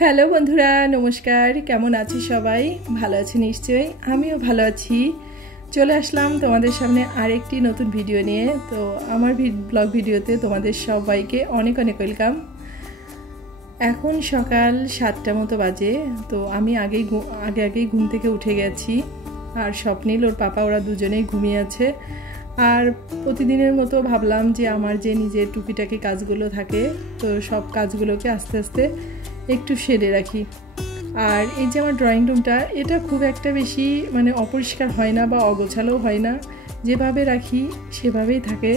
Hello বন্ধুরা, নমস্কার। কেমন আছি সবাই? ভালো আছি নিশ্চয়ই, আমিও ভালো আছি। চলে আসলাম তোমাদের সামনে আরেকটি নতুন ভিডিও নিয়ে। তো আমার ব্লগ ভিডিওতে তোমাদের সবাইকে অনেক অনেক ওয়েলকাম। এখন সকাল 7টা মতো বাজে। তো আমি আগেই ঘুম থেকে উঠে গেছি, আর স্বপ্নিল ওর পাপা ওরা দুজনেই ঘুমিয়ে আছে। আর প্রতিদিনের মতো ভাবলাম যে আমার যে নিজের টুকিটাকি কাজগুলো থাকে, তো সব কাজগুলোকে আস্তে আস্তে একটু সেরে রাখি। আর এই যে আমার ড্রয়িং রুমটা, এটা খুব একটা বেশি অপরিষ্কার হয় না বা অগোছালোও হয় না, যেভাবে রাখি সেভাবেই থাকে।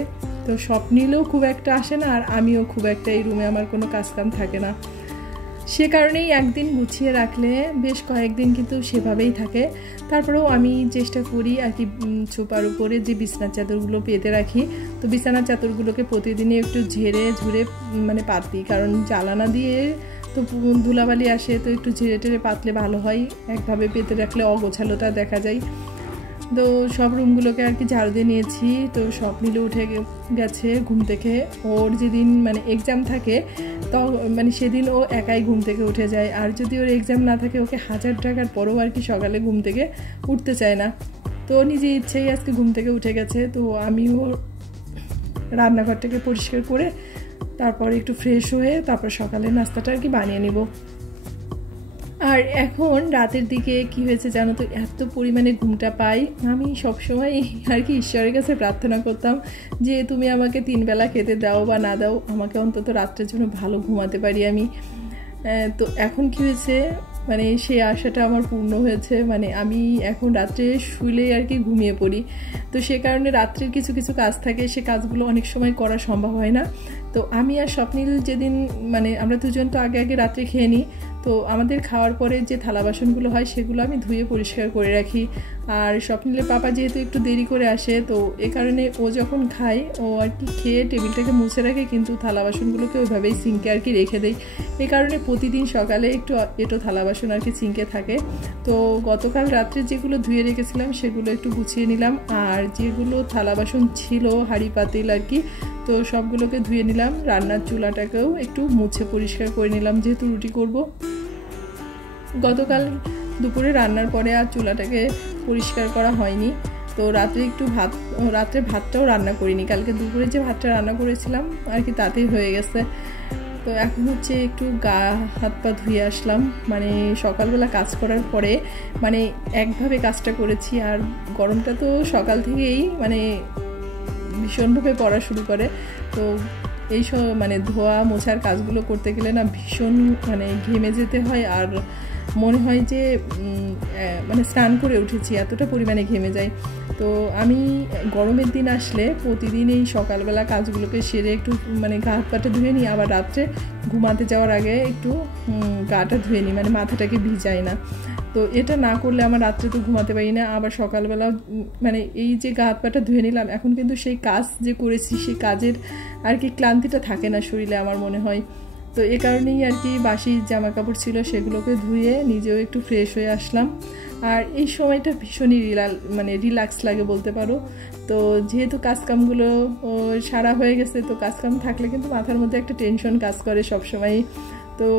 তো স্বপ্নিলও খুব একটা আসে না, আর আমিও খুব একটা এই রুমে আমার কোনো কাজকাম থাকে না। সে কারণেই একদিন গুছিয়ে রাখলে বেশ কয়েকদিন কিন্তু সেভাবেই থাকে। তারপরেও আমি চেষ্টা করি আর কি, সোফার উপরে যে বিছানার চাদরগুলো পেতে রাখি, তো বিছানার চাদরগুলোকে প্রতিদিনই একটু ঝেড়ে ঝুড়ে পাতি, কারণ জ্বালানা দিয়ে তো ধুলাবালি আসে, তো একটু ঝেড়ে টেড়ে পাতলে ভালো হয়। একভাবে পেতে রাখলে অগোছালোটা দেখা যায়। তো সব রুমগুলোকে আর কি ঝাড়ু দিয়ে নিয়েছি। তো স্বপ্নিল উঠে গেছে ঘুম থেকে। ওর যেদিন এক্সাম থাকে, তো সেদিন ও একাই ঘুম থেকে উঠে যায়। আর যদি ওর এক্সাম না থাকে, ওকে হাজার টাকার পরেও আর কি সকালে ঘুম থেকে উঠতে চায় না। তো নিজের ইচ্ছেই আজকে ঘুম থেকে উঠে গেছে। তো আমি ওর রান্নাঘরটাকে পরিষ্কার করে তারপর একটু ফ্রেশ হয়ে তারপর সকালে নাস্তাটা আর কি বানিয়ে নিব। আর এখন রাতের দিকে কি হয়েছে জানো তো, এত পরিমাণে ঘুমটা পাই। আমি সবসময় আর কি ঈশ্বরের কাছে প্রার্থনা করতাম যে তুমি আমাকে 3 বেলা খেতে দাও বা না দাও, আমাকে অন্তত রাত্রের জন্য ভালো ঘুমাতে পারি আমি। তো এখন কি হয়েছে, সেই আশাটা আমার পূর্ণ হয়েছে। আমি এখন রাত্রে শুলে আর কি ঘুমিয়ে পড়ি। তো সে কারণে রাত্রের কিছু কিছু কাজ থাকে, সে কাজগুলো অনেক সময় করা সম্ভব হয় না। তো আমি আর স্বপ্নিল যেদিন আমরা দুজন তো আগে রাত্রে খেয়ে নিই। তো আমাদের খাওয়ার পরে যে থালা বাসনগুলো হয় সেগুলো আমি ধুয়ে পরিষ্কার করে রাখি। আর স্বপ্নিলের পাপা যেহেতু একটু দেরি করে আসে, তো এ কারণে ও যখন খায় ও আর কি খেয়ে টেবিলটাকে মুছে রাখে, কিন্তু থালা বাসনগুলোকে ওইভাবেই সিঙ্কে আর কি রেখে দেয়। এ কারণে প্রতিদিন সকালে একটু থালা বাসন আর কি সিঙ্কে থাকে। তো গতকাল রাত্রে যেগুলো ধুয়ে রেখেছিলাম সেগুলো একটু গুছিয়ে নিলাম, আর যেগুলো থালা বাসন ছিল হাঁড়ি পাতিল আর কি, তো সবগুলোকে ধুয়ে নিলাম। রান্নার চুলাটাকেও একটু মুছে পরিষ্কার করে নিলাম, যেহেতু রুটি করব। গতকাল দুপুরে রান্নার পরে আর চুলাটাকে পরিষ্কার করা হয়নি। তো রাত্রে ভাতটাও রান্না করিনি। কালকে দুপুরে যে ভাতটা রান্না করেছিলাম আর কি, তাতেই হয়ে গেছে। তো এখন হচ্ছে একটু গা হাত পা ধুয়ে আসলাম। সকালবেলা কাজ করার পরে একভাবে কাজটা করেছি, আর গরমটা তো সকাল থেকেই ভীষণভাবে পড়া শুরু করে। তো এই সব ধোয়া মোছার কাজগুলো করতে গেলে না ভীষণ ঘেমে যেতে হয়, আর মনে হয় যে স্নান করে উঠেছি, এতটা পরিমাণে ঘেমে যায়। তো আমি গরমের দিন আসলে প্রতিদিন এই সকালবেলা কাজগুলোকে সেরে একটু গা হাত পাটা ধুয়ে নিই, আবার রাত্রে ঘুমাতে যাওয়ার আগে একটু গাটা ধুয়ে নিই, মাথাটাকে ভিজাই না। তো এটা না করলে আমার রাত্রে তো ঘুমাতে পারি না। আবার সকালবেলা এই যে গা হাত পাটা ধুয়ে নিলাম, এখন কিন্তু সেই কাজ যে করেছি সেই কাজের আর কি ক্লান্তিটা থাকে না শরীরে আমার মনে হয়। তো এ কারণেই আর কি বাসি জামা কাপড় ছিল সেগুলোকে ধুয়ে নিজেও একটু ফ্রেশ হয়ে আসলাম। আর এই সময়টা ভীষণই রিল্যাক্স লাগে বলতে পারো। তো যেহেতু কাজকামগুলো সারা হয়ে গেছে, তো কাজকাম থাকলে কিন্তু মাথার মধ্যে একটা টেনশন কাজ করে সবসময়। তো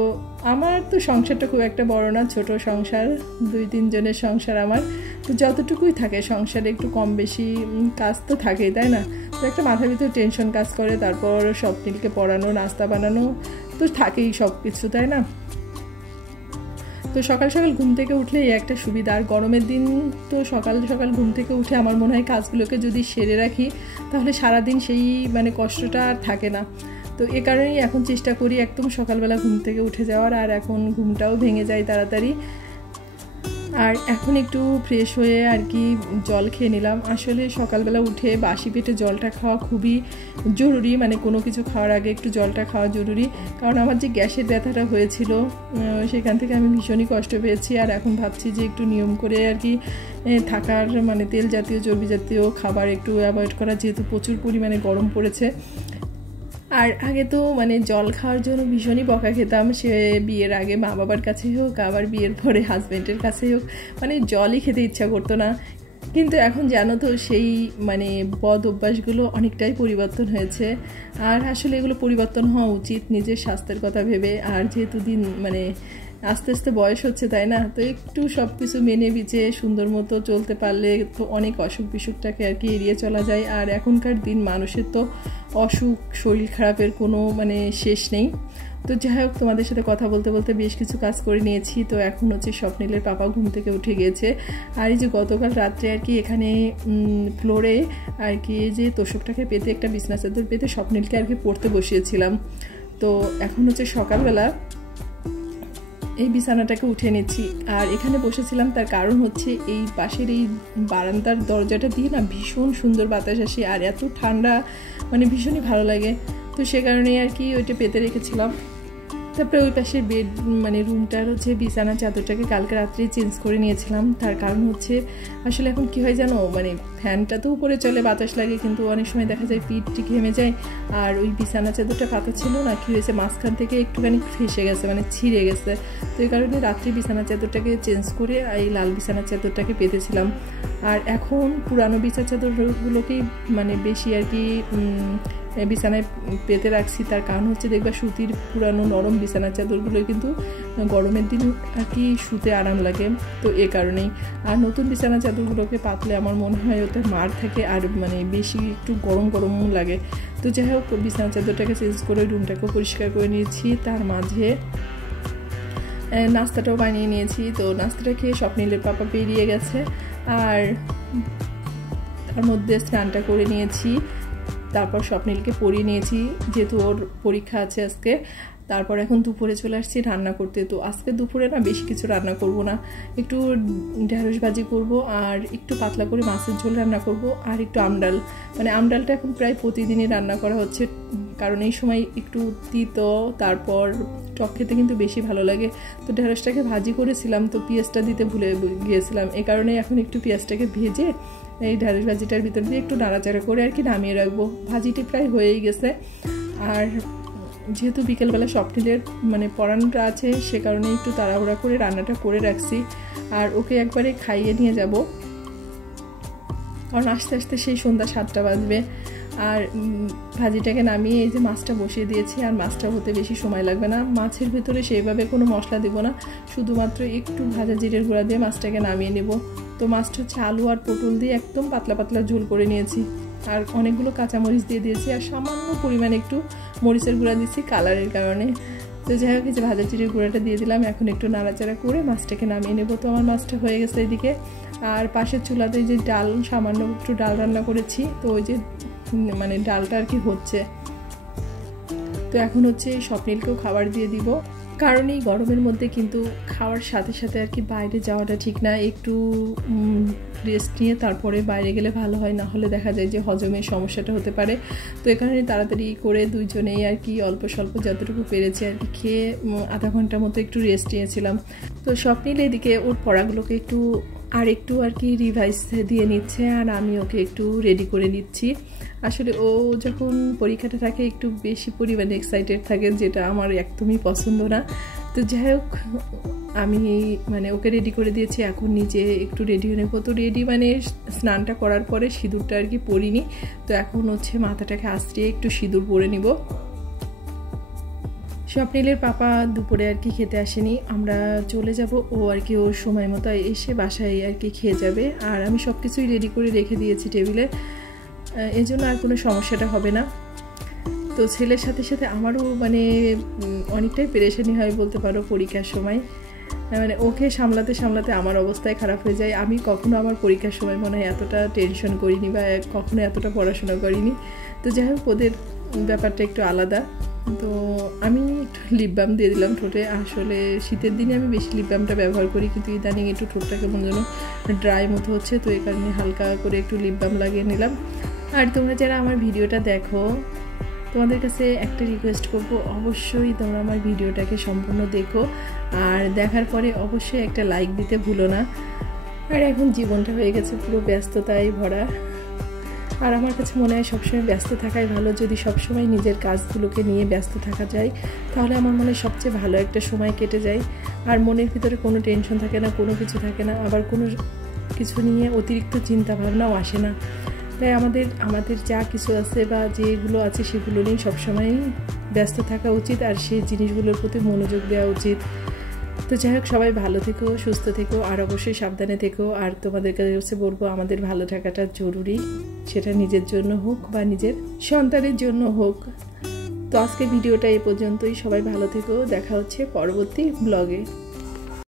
আমার তো সংসারটা খুব একটা বড় না, ছোট সংসার, 2-3 জনের সংসার আমার। তো যতটুকুই থাকে সংসারে একটু কম বেশি কাজ তো থাকেই, তাই না? তো একটা মাথার ভিতরে টেনশন কাজ করে। তারপর স্বপ্নিলকে পড়ানো, নাস্তা বানানো তো থাকেই সব কিছু, তাই না? তো সকাল সকাল ঘুম থেকে উঠলেই একটা সুবিধা। আর গরমের দিন তো সকাল সকাল ঘুম থেকে উঠে আমার মনে হয় কাজগুলোকে যদি সেরে রাখি, তাহলে সারাদিন সেই কষ্টটা আর থাকে না। তো এ কারণেই এখন চেষ্টা করি একদম সকালবেলা ঘুম থেকে উঠে যাওয়ার, আর এখন ঘুমটাও ভেঙে যায় তাড়াতাড়ি। আর এখন একটু ফ্রেশ হয়ে আর কি জল খেয়ে নিলাম। আসলে সকালবেলা উঠে বাসি পেটে জলটা খাওয়া খুবই জরুরি, কোনো কিছু খাওয়ার আগে একটু জলটা খাওয়া জরুরি। কারণ আমার যে গ্যাসের ব্যথাটা হয়েছিল, সেখান থেকে আমি ভীষণই কষ্ট পেয়েছি। আর এখন ভাবছি যে একটু নিয়ম করে আর কি থাকার, তেল জাতীয় চর্বি জাতীয় খাবার একটু অ্যাভয়েড করা, যেহেতু প্রচুর পরিমাণে গরম পড়েছে। আর আগে তো জল খাওয়ার জন্য ভীষণই বকা খেতাম, সে বিয়ের আগে মা বাবার কাছেই হোক, আবার বিয়ের পরে হাজব্যান্ডের কাছেই হোক, জলই খেতে ইচ্ছা করতো না। কিন্তু এখন জানো তো সেই বদ অভ্যাসগুলো অনেকটাই পরিবর্তন হয়েছে। আর আসলে এগুলো পরিবর্তন হওয়া উচিত নিজের স্বাস্থ্যের কথা ভেবে। আর যেহেতু আস্তে আস্তে বয়স হচ্ছে, তাই না? তো একটু সব কিছু মেনে বিচে সুন্দর মতো চলতে পারলে তো অনেক অসুখ বিসুখটাকে আর কি এড়িয়ে চলা যায়। আর এখনকার দিন মানুষের তো অসুখ শরীর খারাপের কোনো মানে শেষ নেই। তো যাই হোক, তোমাদের সাথে কথা বলতে বলতে বেশ কিছু কাজ করে নিয়েছি। তো এখন হচ্ছে স্বপ্নিলের পাপা ঘুম থেকে উঠে গিয়েছে। আর এই যে গতকাল রাত্রে আর কি এখানে ফ্লোরে আর কি যে তোষকটাকে পেতে একটা বিছনা চাদর পেতে স্বপ্নিলকে আর কি পড়তে বসিয়েছিলাম। তো এখন হচ্ছে সকালবেলা এই বিছানাটাকে উঠে নিচ্ছি। আর এখানে বসেছিলাম তার কারণ হচ্ছে এই পাশের এই বারান্দার দরজাটা দিয়ে না ভীষণ সুন্দর বাতাস আসে আর এত ঠান্ডা, মানে ভীষণই ভালো লাগে। তো সে কারণেই আর কি ওইটা পেতে রেখেছিলাম। তারপরে ওই পাশের বেড মানে রুমটার হচ্ছে বিছানা চাদরটাকে কালকে রাত্রে চেঞ্জ করে নিয়েছিলাম। তার কারণ হচ্ছে আসলে এখন কি হয় জানো, মানে ফ্যানটা তো উপরে চলে, বাতাস লাগে, কিন্তু অনেক সময় দেখা যায় পিঠটি ঘেমে যায়। আর ওই বিছানা চাদরটা পাতা ছিল না, কী হয়েছে মাঝখান থেকে একটুখানি ফেসে গেছে, মানে ছিঁড়ে গেছে। তো এই কারণে রাত্রি বিছানা চাদরটাকে চেঞ্জ করে এই লাল বিছানা চাদরটাকে পেতেছিলাম। আর এখন পুরানো বিছানা চাদরগুলোকেই মানে বেশি আর কি বিছানায় পেতে রাখছি। তার কারণ হচ্ছে দেখবা সুতির পুরানো নরম বিছানার চাদরগুলোই কিন্তু গরমের দিন আর কি শুতে আরাম লাগে, তো এ কারণেই। আর নতুন বিছানার চাদরগুলোকে পাতলে আমার মনে হয় ওটা মার থাকে আর মানে বেশি একটু গরম গরম লাগে। তো যাই হোক, বিছানার চাদরটাকে চেঞ্জ করে রুমটাকেও পরিষ্কার করে নিয়েছি। তার মাঝে নাস্তাটাও বানিয়ে নিয়েছি। তো নাস্তাটা খেয়ে স্বপ্নিলের পাপা বেরিয়ে গেছে আর তার মধ্যে স্নানটা করে নিয়েছি। তারপর স্বপ্নিলকে পড়িয়ে নিয়েছি যেহেতু ওর পরীক্ষা আছে আজকে। তারপর এখন দুপুরে চলে আসছি রান্না করতে। তো আজকে দুপুরে না বেশি কিছু রান্না করব না, একটু ঢেঁড়স ভাজি করব আর একটু পাতলা করে মাছের ঝোল রান্না করব আর একটু আমডাল। মানে আমডালটা এখন প্রায় প্রতিদিনই রান্না করা হচ্ছে, কারণ এই সময় একটু তিতো, তারপর টক খেতে কিন্তু বেশি ভালো লাগে। তো ঢেঁড়সটাকে ভাজি করেছিলাম, তো পেঁয়াজটা দিতে ভুলে গিয়েছিলাম, এই কারণে এখন একটু পেঁয়াজটাকে ভেজে এই ঢেঁড়স ভাজিটার ভিতর দিয়ে একটু নাড়াচাড়া করে আর কি নামিয়ে রাখবো। ভাজিটি প্রায় হয়েই গেছে। আর যেহেতু বিকেলবেলা স্বপ্নিলের মানে পড়ানোটা আছে, সে কারণে একটু তাড়াহুড়া করে রান্নাটা করে রাখছি। আর ওকে একবারে খাইয়ে নিয়ে যাব, কারণ আস্তে আস্তে সেই সন্ধ্যা 7টা বাজবে। আর ভাজিটাকে নামিয়ে এই যে মাছটা বসিয়ে দিয়েছি। আর মাছটা হতে বেশি সময় লাগবে না। মাছের ভেতরে সেইভাবে কোনো মশলা দেব না, শুধুমাত্র একটু ভাজা জিরের গুঁড়া দিয়ে মাছটাকে নামিয়ে নেব। তো মাছটা হচ্ছে আলু আর পটল দিয়ে একদম পাতলা পাতলা ঝোল করে নিয়েছি। আর অনেকগুলো কাঁচামরিচ দিয়ে দিয়েছি আর সামান্য পরিমাণে একটু মরিচের গুঁড়া দিচ্ছি কালারের কারণে। তো যাই হোক, যে ভাজা জিরের গুঁড়াটা দিয়ে দিলাম। এখন একটু নাড়াচাড়া করে মাছটাকে নামিয়ে নেব। তো আমার মাছটা হয়ে গেছে এদিকে। আর পাশের চুলাতে যে ডাল, সামান্য একটু ডাল রান্না করেছি, তো ওই যে মানে ডালটা আর কি হচ্ছে। তো এখন হচ্ছে স্বপ্নিলকেও খাবার দিয়ে দিব, কারণ এই গরমের মধ্যে কিন্তু খাওয়ার সাথে সাথে আর কি বাইরে যাওয়াটা ঠিক না। একটু রেস্ট নিয়ে তারপরে বাইরে গেলে ভালো হয়, না হলে দেখা যায় যে হজমের সমস্যাটা হতে পারে। তো এ কারণে তাড়াতাড়ি করে দুইজনেই আর কি অল্প স্বল্প যতটুকু পেরেছে আর কি খেয়ে আধা ঘন্টার মতো একটু রেস্ট নিয়েছিলাম। তো স্বপ্নিল এদিকে ওর পড়াগুলোকে একটু আর কি রিভাইজ দিয়ে নিচ্ছে আর আমি ওকে একটু রেডি করে নিচ্ছি। আসলে ও যখন পরীক্ষাটা থাকে একটু বেশি পরিমাণে এক্সাইটেড থাকে, যেটা আমার একদমই পছন্দ না। তো যাই হোক, আমি মানে ওকে রেডি করে দিয়েছি। এখন নিজে একটু রেডি হয়ে নেবো। তো রেডি মানে স্নানটা করার পরে সিঁদুরটা আর কি পরিনি। তো এখন হচ্ছে মাথাটাকে আঁচড়িয়ে একটু সিঁদুর পরে নিব। স্বপ্নিলের পাপা দুপুরে আর কি খেতে আসেনি, আমরা চলে যাব। ও আর কি ওর সময় মতো এসে বাসায় আর কি খেয়ে যাবে। আর আমি সব কিছুই রেডি করে রেখে দিয়েছি টেবিলে, এই জন্য আর কোনো সমস্যাটা হবে না। তো ছেলের সাথে সাথে আমারও মানে অনেকটাই পেরেশানি হয় বলতে পারো পরীক্ষার সময়। মানে ওকে সামলাতে সামলাতে আমার অবস্থায় খারাপ হয়ে যায়। আমি কখনো আমার পরীক্ষার সময় মনে হয় এতটা টেনশন করিনি বা কখনো এতটা পড়াশোনা করিনি। তো যাই হোক, ওদের ব্যাপারটা একটু আলাদা। তো আমি একটু লিপ বাম দিয়ে দিলাম ঠোঁটে। আসলে শীতের দিনে আমি বেশি লিপ বামটা ব্যবহার করি, কিন্তু ইদানিং একটু ঠোঁটটা কেমন যেন ড্রাই মতো হচ্ছে, তো এই কারণে হালকা করে একটু লিপ বাম লাগিয়ে নিলাম। আর তোমরা যারা আমার ভিডিওটা দেখো, তোমাদের কাছে একটা রিকোয়েস্ট করব, অবশ্যই তোমরা আমার ভিডিওটাকে সম্পূর্ণ দেখো আর দেখার পরে অবশ্যই একটা লাইক দিতে ভুলো না। আর এখন জীবনটা হয়ে গেছে পুরো ব্যস্ততায় ভরা, আর আমার কাছে মনে হয় সবসময় ব্যস্ত থাকাই ভালো। যদি সবসময় নিজের কাজগুলোকে নিয়ে ব্যস্ত থাকা যায়, তাহলে আমার মনে হয় সবচেয়ে ভালো একটা সময় কেটে যায়। আর মনের ভিতরে কোনো টেনশন থাকে না, কোনো কিছু থাকে না, আবার কোনো কিছু নিয়ে অতিরিক্ত চিন্তা ভাবনাও আসে না। তাই আমাদের যা কিছু আছে বা যেগুলো আছে সেগুলো নিয়ে সবসময়ই ব্যস্ত থাকা উচিত আর সেই জিনিসগুলোর প্রতি মনোযোগ দেওয়া উচিত। তো যাই হোক, সবাই ভালো থেকো, সুস্থ থেকো, আর অবশ্যই সাবধানে থেকো। আর তোমাদের কাছে বলবো, আমাদের ভালো থাকাটা জরুরি, সেটা নিজের জন্য হোক বা নিজের সন্তানের জন্য হোক। তো আজকে ভিডিওটা এ পর্যন্তই। সবাই ভালো থেকো, দেখা হচ্ছে পরবর্তী ব্লগে।